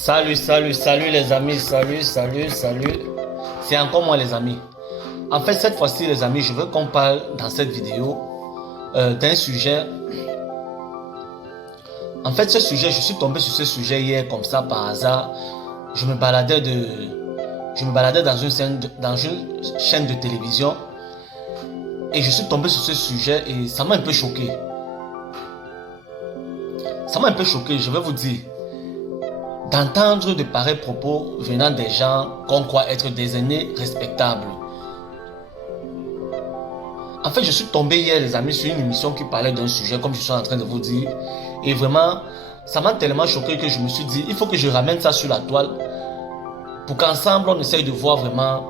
Salut les amis, salut. C'est encore moi les amis. En fait, cette fois-ci les amis, je veux qu'on parle dans cette vidéo d'un sujet. En fait, ce sujet, je suis tombé sur ce sujet hier comme ça par hasard. Je me baladais dans dans une chaîne de télévision et je suis tombé sur ce sujet et ça m'a un peu choqué. Je vais vous dire. D'entendre de pareils propos venant des gens qu'on croit être des aînés respectables. En fait, je suis tombé hier, les amis, sur une émission qui parlait d'un sujet, comme je suis en train de vous dire. Et vraiment, ça m'a tellement choqué que je me suis dit, il faut que je ramène ça sur la toile pour qu'ensemble, on essaye de voir vraiment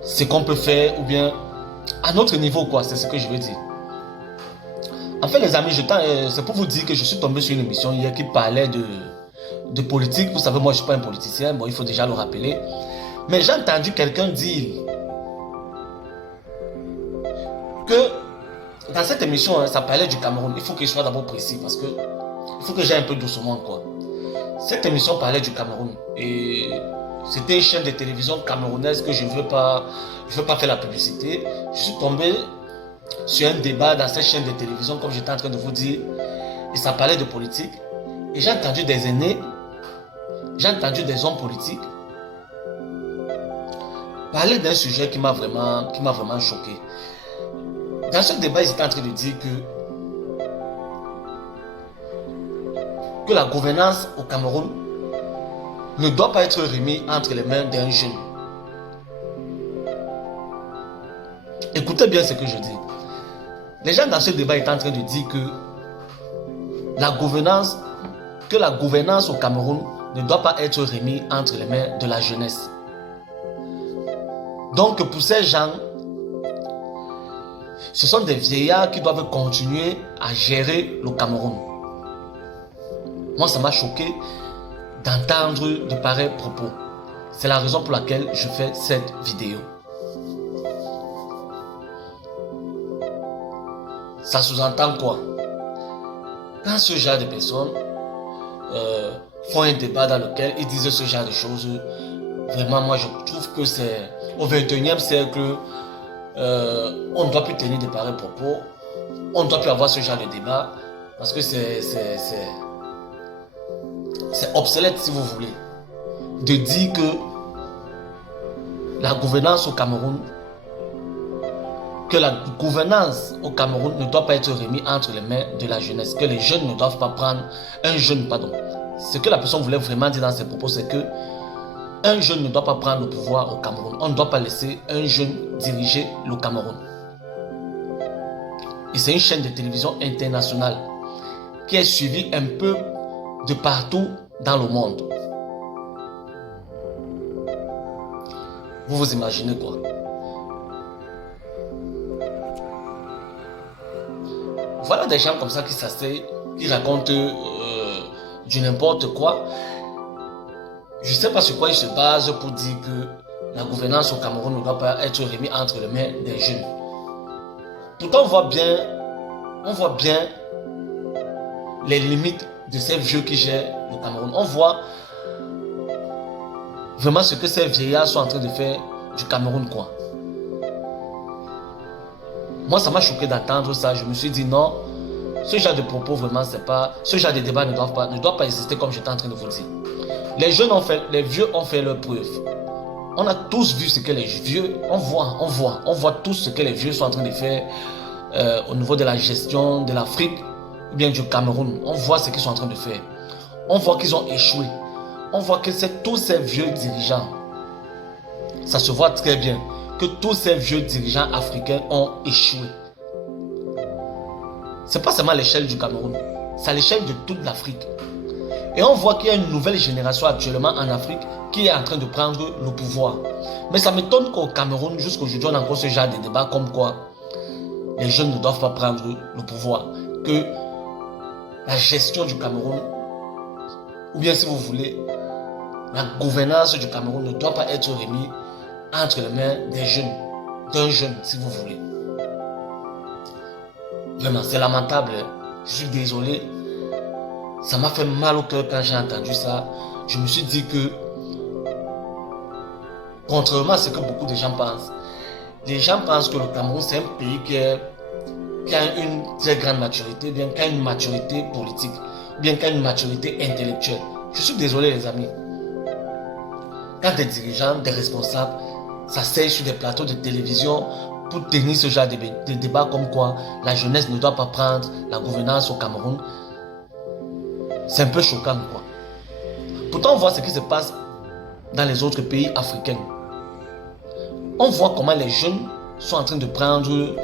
ce qu'on peut faire ou bien à notre niveau, quoi. C'est ce que je veux dire. En fait, les amis, c'est pour vous dire que je suis tombé sur une émission hier qui parlait de politique. Vous savez, moi, je ne suis pas un politicien. Bon, il faut déjà le rappeler. Mais j'ai entendu quelqu'un dire que dans cette émission, ça parlait du Cameroun. Il faut que je sois d'abord précis parce que il faut que j'aille un peu doucement, quoi. Cette émission parlait du Cameroun. Et c'était une chaîne de télévision camerounaise que je ne veux pas faire la publicité. Je suis tombé sur un débat dans cette chaîne de télévision, comme j'étais en train de vous dire. Et ça parlait de politique. Et j'ai entendu des aînés, j'ai entendu des hommes politiques parler d'un sujet qui m'a vraiment choqué. Dans ce débat, ils étaient en train de dire que la gouvernance au Cameroun ne doit pas être remise entre les mains d'un jeune. Écoutez bien ce que je dis. Les gens dans ce débat étaient en train de dire que la gouvernance au Cameroun ne doit pas être remise entre les mains de la jeunesse. Donc pour ces gens, ce sont des vieillards qui doivent continuer à gérer le Cameroun. Moi, ça m'a choqué d'entendre de pareils propos. C'est la raison pour laquelle je fais cette vidéo. Ça sous-entend quoi? Quand ce genre de personnes font un débat dans lequel ils disent ce genre de choses, vraiment, moi, je trouve que c'est au 21e siècle, on ne doit plus tenir de pareils propos. On ne doit plus avoir ce genre de débat parce que c'est obsolète, si vous voulez, de dire que la gouvernance au Cameroun ne doit pas être remise entre les mains de la jeunesse, que les jeunes ne doivent pas prendre Ce que la personne voulait vraiment dire dans ses propos, c'est que un jeune ne doit pas prendre le pouvoir au Cameroun. On ne doit pas laisser un jeune diriger le Cameroun. Et c'est une chaîne de télévision internationale qui est suivie un peu de partout dans le monde. Vous vous imaginez quoi? Voilà des gens comme ça qui s'asseyent, qui racontent du n'importe quoi. Je ne sais pas sur quoi ils se basent pour dire que la gouvernance au Cameroun ne doit pas être remise entre les mains des jeunes. Pourtant, on voit bien les limites de ces vieux qui gèrent le Cameroun. On voit vraiment ce que ces vieillards sont en train de faire du Cameroun, quoi. Moi, ça m'a choqué d'entendre ça. Je me suis dit non, ce genre de propos, vraiment, ce genre de débat ne doit pas exister comme j'étais en train de vous dire. Les vieux ont fait leur preuve. On a tous vu ce que les vieux, on voit tous ce que les vieux sont en train de faire au niveau de la gestion de l'Afrique ou bien du Cameroun. On voit ce qu'ils sont en train de faire. On voit qu'ils ont échoué. On voit que c'est tous ces vieux dirigeants. Ça se voit très bien que tous ces vieux dirigeants africains ont échoué. C'est pas seulement à l'échelle du Cameroun, c'est à l'échelle de toute l'Afrique. Et on voit qu'il y a une nouvelle génération actuellement en Afrique qui est en train de prendre le pouvoir. Mais ça m'étonne qu'au Cameroun, jusqu'à aujourd'hui, on a encore ce genre de débat comme quoi les jeunes ne doivent pas prendre le pouvoir. Que la gestion du Cameroun, ou bien si vous voulez, la gouvernance du Cameroun ne doit pas être remise entre les mains des jeunes, d'un jeune, si vous voulez. Vraiment, c'est lamentable. Je suis désolé. Ça m'a fait mal au cœur quand j'ai entendu ça. Je me suis dit que, contrairement à ce que beaucoup de gens pensent, les gens pensent que le Cameroun, c'est un pays qui a une très grande maturité, bien qui a une maturité politique, bien qui a une maturité intellectuelle. Je suis désolé, les amis. Quand des dirigeants, des responsables s'asseyent sur des plateaux de télévision pour tenir ce genre de débat comme quoi la jeunesse ne doit pas prendre la gouvernance au Cameroun, c'est un peu choquant, quoi. Pourtant, on voit ce qui se passe dans les autres pays africains. On voit comment les jeunes sont en train de prendre...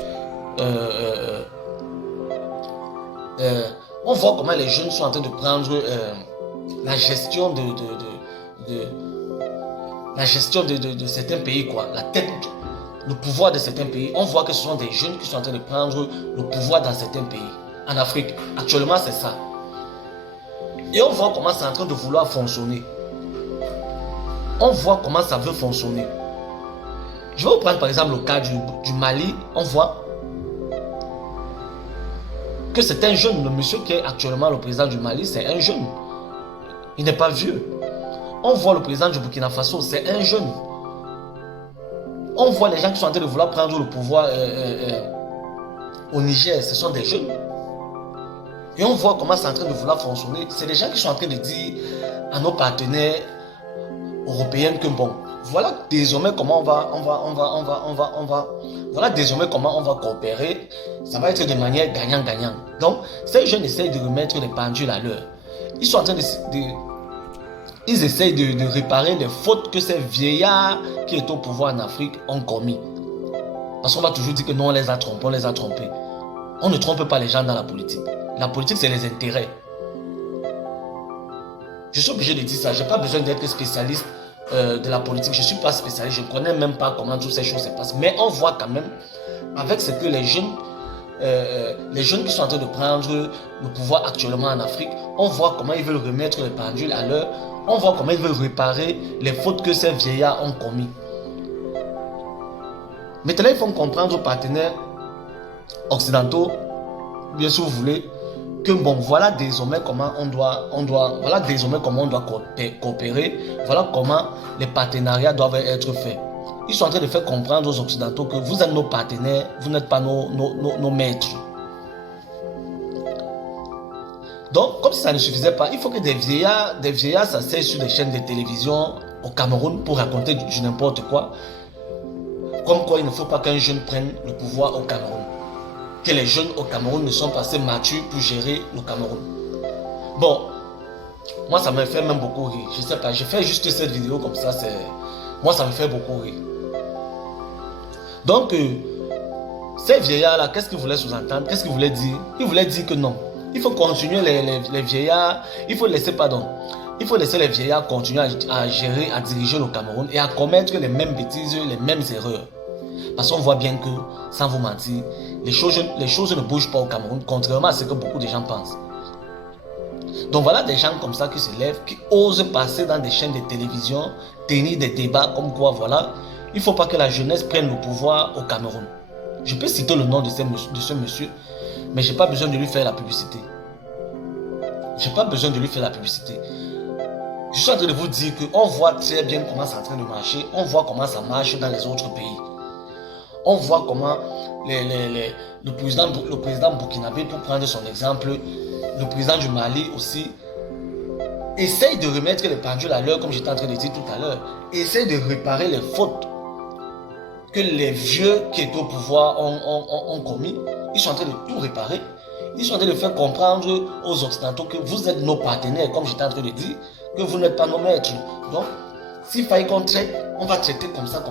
on voit comment les jeunes sont en train de prendre la gestion de certains pays, quoi. La tête, le pouvoir de certains pays. On voit que ce sont des jeunes qui sont en train de prendre le pouvoir dans certains pays. En Afrique, actuellement, c'est ça. Et on voit comment c'est en train de vouloir fonctionner. On voit comment ça veut fonctionner. Je vais vous prendre par exemple le cas du Mali. On voit que c'est un jeune. Le monsieur qui est actuellement le président du Mali, c'est un jeune. Il n'est pas vieux. On voit le président du Burkina Faso, c'est un jeune. On voit les gens qui sont en train de vouloir prendre le pouvoir au Niger, ce sont des jeunes. Et on voit comment c'est en train de vouloir fonctionner. C'est des gens qui sont en train de dire à nos partenaires européens que bon, voilà désormais comment voilà désormais comment on va coopérer. Ça va être de manière gagnant-gagnant. Donc, ces jeunes essayent de remettre les pendules à l'heure. Ils sont en train ils essayent de réparer les fautes que ces vieillards qui étaient au pouvoir en Afrique ont commis. Parce qu'on va toujours dire que non, on les a trompés. On ne trompe pas les gens dans la politique. La politique, c'est les intérêts. Je suis obligé de dire ça. Je n'ai pas besoin d'être spécialiste de la politique. Je ne suis pas spécialiste. Je ne connais même pas comment toutes ces choses se passent. Mais on voit quand même, avec ce que les jeunes qui sont en train de prendre le pouvoir actuellement en Afrique, on voit comment ils veulent remettre les pendules à l'heure. On voit comment ils veulent réparer les fautes que ces vieillards ont commis. Maintenant, il faut comprendre aux partenaires occidentaux, bien sûr vous voulez, que bon, voilà désormais comment on doit coopérer, voilà comment les partenariats doivent être faits. Ils sont en train de faire comprendre aux occidentaux que vous êtes nos partenaires, vous n'êtes pas nos maîtres. Donc, comme si ça ne suffisait pas, il faut que des vieillards s'asseyent sur des chaînes de télévision au Cameroun pour raconter du n'importe quoi. Comme quoi il ne faut pas qu'un jeune prenne le pouvoir au Cameroun. Que les jeunes au Cameroun ne sont pas assez matures pour gérer le Cameroun. Bon, moi ça me fait même beaucoup rire. Je sais pas, je fais juste cette vidéo comme ça, moi ça me fait beaucoup rire. Donc, ces vieillards-là, qu'est-ce qu'ils voulaient sous-entendre? Qu'est-ce qu'ils voulaient dire? Ils voulaient dire que non. Il faut continuer les vieillards, il faut laisser les vieillards continuer à gérer, à diriger le Cameroun et à commettre les mêmes bêtises, les mêmes erreurs. Parce qu'on voit bien que, sans vous mentir, les choses ne bougent pas au Cameroun, contrairement à ce que beaucoup de gens pensent. Donc voilà des gens comme ça qui se lèvent, qui osent passer dans des chaînes de télévision, tenir des débats comme quoi, voilà, il ne faut pas que la jeunesse prenne le pouvoir au Cameroun. Je peux citer le nom de ce monsieur, mais je n'ai pas besoin de lui faire la publicité. Je n'ai pas besoin de lui faire la publicité. Je suis en train de vous dire qu'on voit très bien comment c'est en train de marcher. On voit comment ça marche dans les autres pays. On voit comment le président burkinabé, pour prendre son exemple, le président du Mali aussi, essaye de remettre les pendules à l'heure, comme j'étais en train de dire tout à l'heure. Essaye de réparer les fautes que les vieux qui étaient au pouvoir ont commis. Ils sont en train de tout réparer. Ils sont en train de faire comprendre aux Occidentaux que vous êtes nos partenaires, comme j'étais en train de dire, que vous n'êtes pas nos maîtres. Donc, s'il fallait qu'on traite, on va traiter comme ça.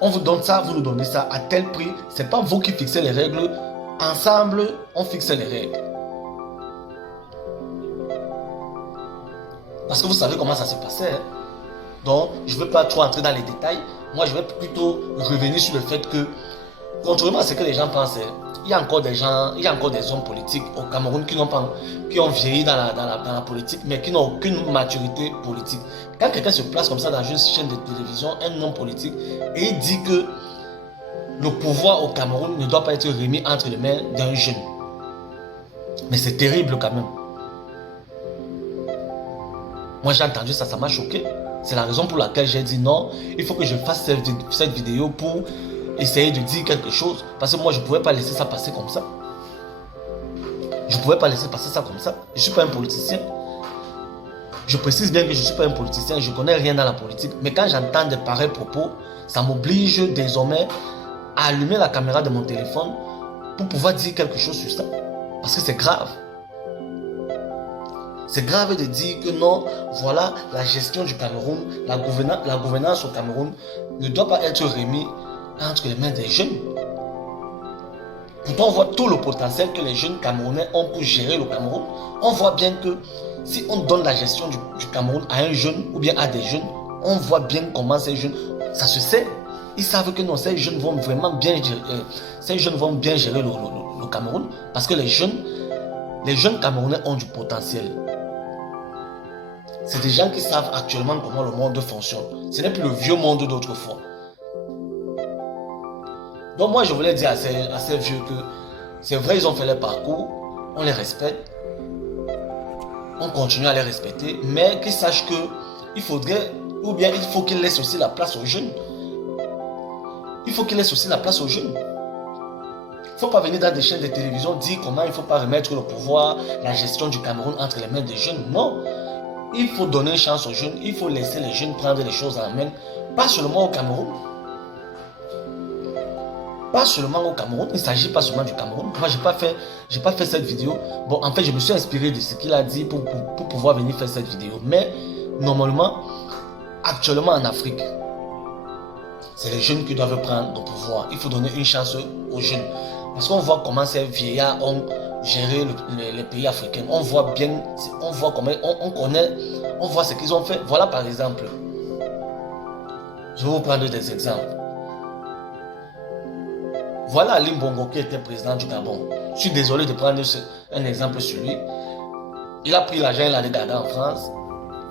On vous donne ça, vous nous donnez ça à tel prix. Ce n'est pas vous qui fixez les règles. Ensemble, on fixe les règles. Parce que vous savez comment ça se passait. Hein? Donc, je ne veux pas trop entrer dans les détails. Moi, je vais plutôt revenir sur le fait que, contrairement à ce que les gens pensent, il y a encore des hommes politiques au Cameroun qui ont vieilli dans la politique, mais qui n'ont aucune maturité politique. Quand quelqu'un se place comme ça dans une chaîne de télévision, un homme politique, et il dit que le pouvoir au Cameroun ne doit pas être remis entre les mains d'un jeune. Mais c'est terrible quand même. Moi j'ai entendu ça, ça m'a choqué. C'est la raison pour laquelle j'ai dit non, il faut que je fasse cette vidéo pour essayer de dire quelque chose. Parce que moi je ne pouvais pas laisser ça passer comme ça. Je ne pouvais pas laisser passer ça comme ça. Je ne suis pas un politicien. Je précise bien que je ne suis pas un politicien, je ne connais rien dans la politique. Mais quand j'entends de pareils propos, ça m'oblige désormais à allumer la caméra de mon téléphone pour pouvoir dire quelque chose sur ça. Parce que c'est grave. C'est grave de dire que non, voilà, la gestion du Cameroun, la gouvernance au Cameroun ne doit pas être remise entre les mains des jeunes. Pourtant, on voit tout le potentiel que les jeunes Camerounais ont pour gérer le Cameroun. On voit bien que si on donne la gestion du Cameroun à un jeune ou bien à des jeunes, on voit bien comment ces jeunes, ça se sait. Ils savent que non, ces jeunes vont vraiment bien gérer le Cameroun parce que les jeunes Camerounais ont du potentiel. C'est des gens qui savent actuellement comment le monde fonctionne. Ce n'est plus le vieux monde d'autrefois. Donc moi je voulais dire à ces vieux que c'est vrai, ils ont fait leur parcours, on les respecte, on continue à les respecter, mais qu'ils sachent que il faudrait, ou bien il faut qu'ils laissent aussi la place aux jeunes. Il faut qu'ils laissent aussi la place aux jeunes. Il ne faut pas venir dans des chaînes de télévision dire comment il ne faut pas remettre le pouvoir, la gestion du Cameroun entre les mains des jeunes. Non. Il faut donner une chance aux jeunes, il faut laisser les jeunes prendre les choses en main, pas seulement au Cameroun. Pas seulement au Cameroun, il ne s'agit pas seulement du Cameroun. Moi, je n'ai pas fait cette vidéo. Bon, en fait, je me suis inspiré de ce qu'il a dit pour pouvoir venir faire cette vidéo. Mais, normalement, actuellement en Afrique, c'est les jeunes qui doivent prendre le pouvoir. Il faut donner une chance aux jeunes. Parce qu'on voit comment ces vieillards ont géré les pays africains. On voit bien, on voit comment, on connaît, on voit ce qu'ils ont fait. Voilà par exemple, je vais vous prendre des exemples. Voilà Ali Bongo qui était président du Gabon. Je suis désolé de prendre un exemple sur lui. Il a pris l'argent, il l'a gardé en France.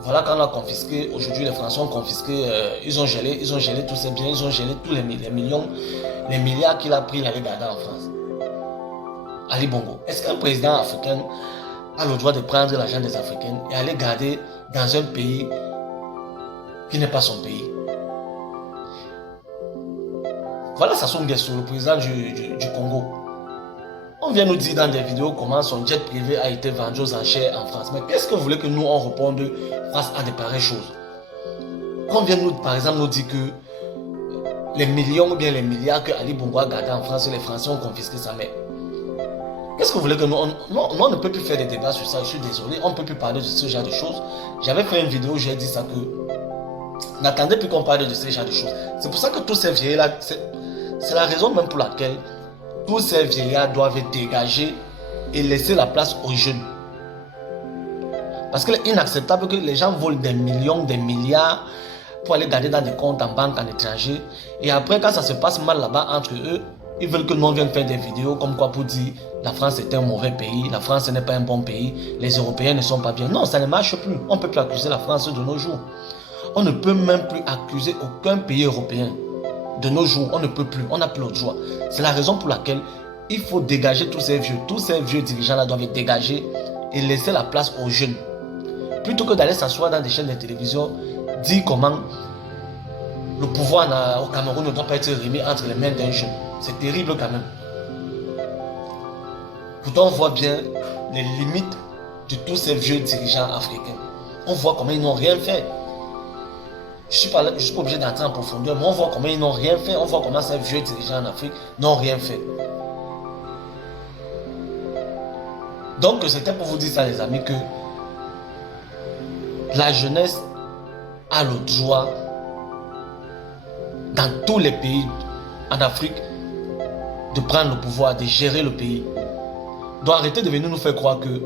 Voilà quand on a confisqué, aujourd'hui les Français ont confisqué, ils ont gelé tous ces biens, ils ont gelé tous les millions, les milliards qu'il a pris, il l'a gardé en France. Ali Bongo, est-ce qu'un président africain a le droit de prendre l'argent des Africains et aller garder dans un pays qui n'est pas son pays? Voilà Sassou Nguesso, le président du Congo. On vient nous dire dans des vidéos comment son jet privé a été vendu aux enchères en France. Mais qu'est-ce que vous voulez que nous on réponde face à de pareilles choses? On vient nous, par exemple, nous dire que les millions ou bien les milliards que Ali Bongo a gardés en France, les Français ont confisqué sa mère. Qu'est-ce que vous voulez que nous on ne peut plus faire des débats sur ça, je suis désolé, on ne peut plus parler de ce genre de choses. J'avais fait une vidéo où j'ai dit ça que n'attendez plus qu'on parle de ce genre de choses. C'est pour ça que tous ces vieillards là, c'est la raison même pour laquelle tous ces vieillards doivent dégager et laisser la place aux jeunes. Parce qu'il est inacceptable que les gens volent des millions, des milliards pour aller garder dans des comptes en banque en étranger. Et après, quand ça se passe mal là-bas entre eux, ils veulent que l'on vienne faire des vidéos comme quoi pour dire la France est un mauvais pays, la France n'est pas un bon pays, les Européens ne sont pas bien. Non, ça ne marche plus. On ne peut plus accuser la France de nos jours. On ne peut même plus accuser aucun pays européen. De nos jours, on ne peut plus, on n'a plus le droit. C'est la raison pour laquelle il faut dégager tous ces vieux dirigeants-là doivent dégager et laisser la place aux jeunes. Plutôt que d'aller s'asseoir dans des chaînes de télévision, dire comment le pouvoir au Cameroun ne doit pas être remis entre les mains d'un jeune. C'est terrible quand même. Pourtant, on voit bien les limites de tous ces vieux dirigeants africains. On voit comment ils n'ont rien fait. Je ne suis pas obligé d'entrer en profondeur, mais on voit comment ils n'ont rien fait. On voit comment ces vieux dirigeants en Afrique n'ont rien fait. Donc, c'était pour vous dire ça, les amis, que la jeunesse a le droit, dans tous les pays en Afrique, de prendre le pouvoir, de gérer le pays. Donc, arrêtez de venir nous faire croire que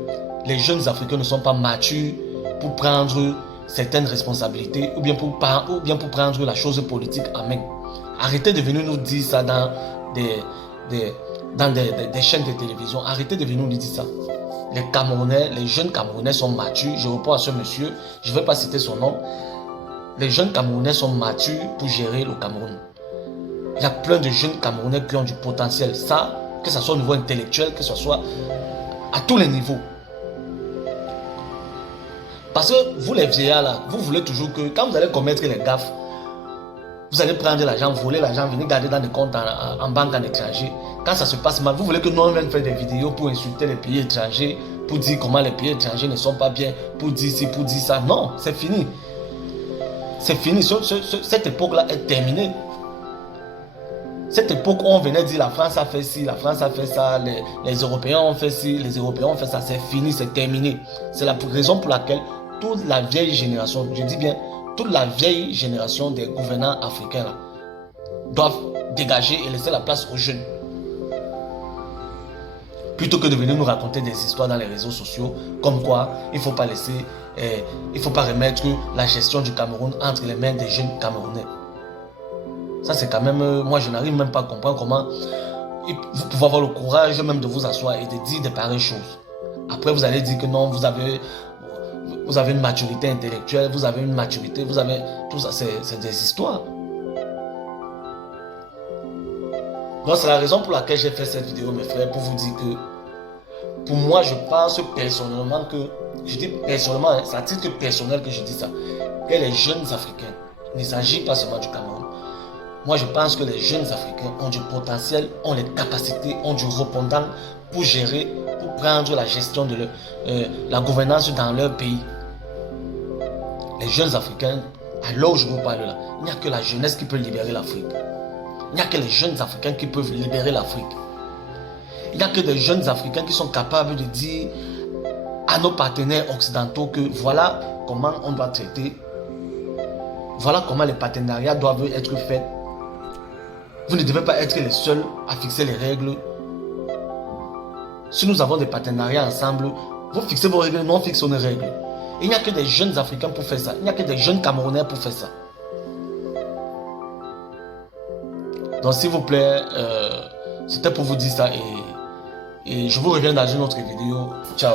les jeunes Africains ne sont pas matures pour prendre certaines responsabilités ou bien pour prendre la chose politique en main. Arrêtez de venir nous dire ça dans des chaînes de télévision. Arrêtez de venir nous dire ça. Les Camerounais, les jeunes Camerounais sont matures. Je reprends à ce monsieur, je ne vais pas citer son nom. Les jeunes Camerounais sont matures pour gérer le Cameroun. Il y a plein de jeunes Camerounais qui ont du potentiel. Ça, que ce soit au niveau intellectuel, que ce soit À tous les niveaux. Parce que vous les vieillards là, vous voulez toujours que quand vous allez commettre les gaffes, vous allez prendre l'argent, voler l'argent, venir garder dans des comptes en banque en étranger. Quand ça se passe mal, vous voulez que nous on vienne faire des vidéos pour insulter les pays étrangers, pour dire comment les pays étrangers ne sont pas bien, pour dire ci, pour dire ça. Non, c'est fini. C'est fini. Cette époque-là est terminée. Cette époque où on venait dire la France a fait ci, la France a fait ça, les Européens ont fait ci, les Européens ont fait ça, c'est fini, c'est terminé. C'est la raison pour laquelle toute la vieille génération, je dis bien, toute la vieille génération des gouvernants africains là, doivent dégager et laisser la place aux jeunes. Plutôt que de venir nous raconter des histoires dans les réseaux sociaux, comme quoi il ne faut pas laisser, il faut pas remettre la gestion du Cameroun entre les mains des jeunes Camerounais. Ça c'est quand même, moi je n'arrive même pas à comprendre comment vous pouvez avoir le courage même de vous asseoir et de dire de pareilles choses. Après vous allez dire que non, vous avez une maturité intellectuelle, vous avez une maturité, vous avez tout ça, c'est des histoires. Donc c'est la raison pour laquelle j'ai fait cette vidéo mes frères, pour vous dire que pour moi je pense personnellement que, je dis personnellement, c'est à titre personnel que je dis ça, que les jeunes Africains, il ne s'agit pas seulement du Cameroun. Moi je pense que les jeunes Africains ont du potentiel, ont les capacités, ont du répondant pour gérer, pour prendre la gestion de la gouvernance dans leur pays. Les jeunes Africains, à l'heure où je vous parle là, il n'y a que la jeunesse qui peut libérer l'Afrique. Il n'y a que les jeunes Africains qui peuvent libérer l'Afrique. Il n'y a que des jeunes Africains qui sont capables de dire à nos partenaires occidentaux que voilà comment on doit traiter, voilà comment les partenariats doivent être faits. Vous ne devez pas être les seuls à fixer les règles. Si nous avons des partenariats ensemble, vous fixez vos règles, nous on fixe nos règles. Il n'y a que des jeunes Africains pour faire ça. Il n'y a que des jeunes Camerounais pour faire ça. Donc s'il vous plaît, c'était pour vous dire ça et je vous reviens dans une autre vidéo. Ciao.